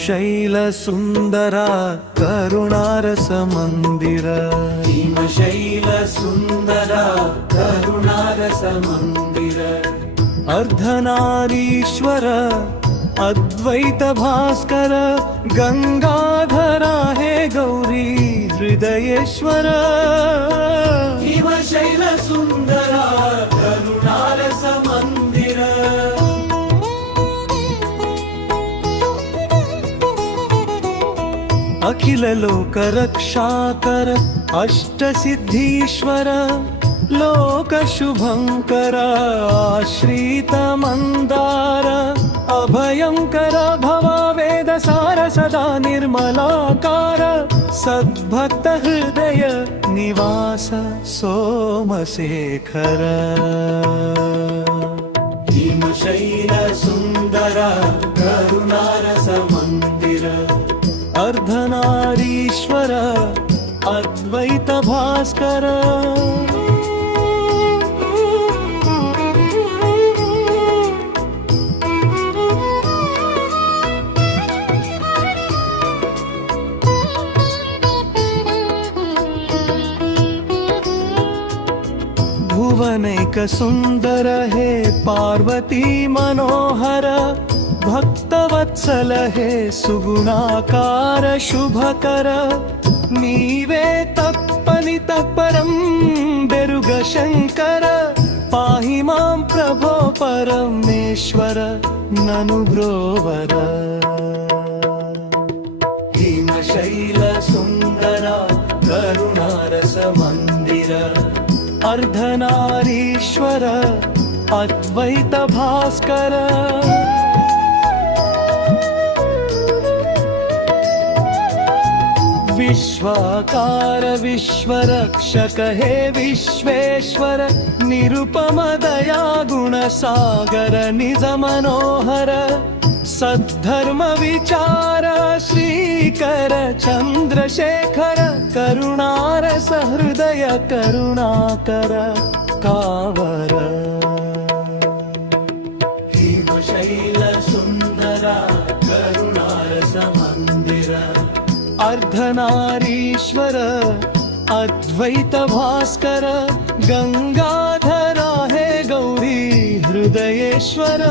हिमशैल सुंदर करुणारस मंदिर, हिमशैल सुंदर करुणारस मंदिर, अर्धनारीश्वर अद्वैत भास्कर, गंगाधरा हे गौरी हृदयेश्वर। हिमशैल सुंदर करुणारस मंदिर, अखिल लोक रक्षाकर अष्ट सिद्धीश्वर, लोक शुभंकर आश्रित मंदार, अभयंकर भवावेद सार सदा निर्मलाकार, सद्भक्त हृदय निवास सोमशेखर। हिमशैल सुंदर करुणारस मंदिर, अर्धनारीश्वर अद्वैत भास्कर। भुवनैक सुंदर हे पार्वती मनोहर, भक्तवत्सल हे सुगुणाकार शुभकर, नीवे तप्पनि तत्परं बेरुग शंकर, पाहि मां प्रभो परमेश्वर ननु ब्रोवर। हिमशैल सुंदर करुणारस मंदिर, अर्धनारीश्वर अद्वैत भास्कर। विश्वाकार विश्वरक्षक हे विश्वेश्वर, निरुपम दया गुण सागर निज मनोहर, सद्धर्म विचार श्रीकर चंद्रशेखर, करुणारस हृदय करुणाकर कावर। हिमशैल सुंदर करुणारस मंदिर, अर्धनारीश्वर अद्वैत भास्कर, गंगाधरा हे गौरी हृदयेश्वर।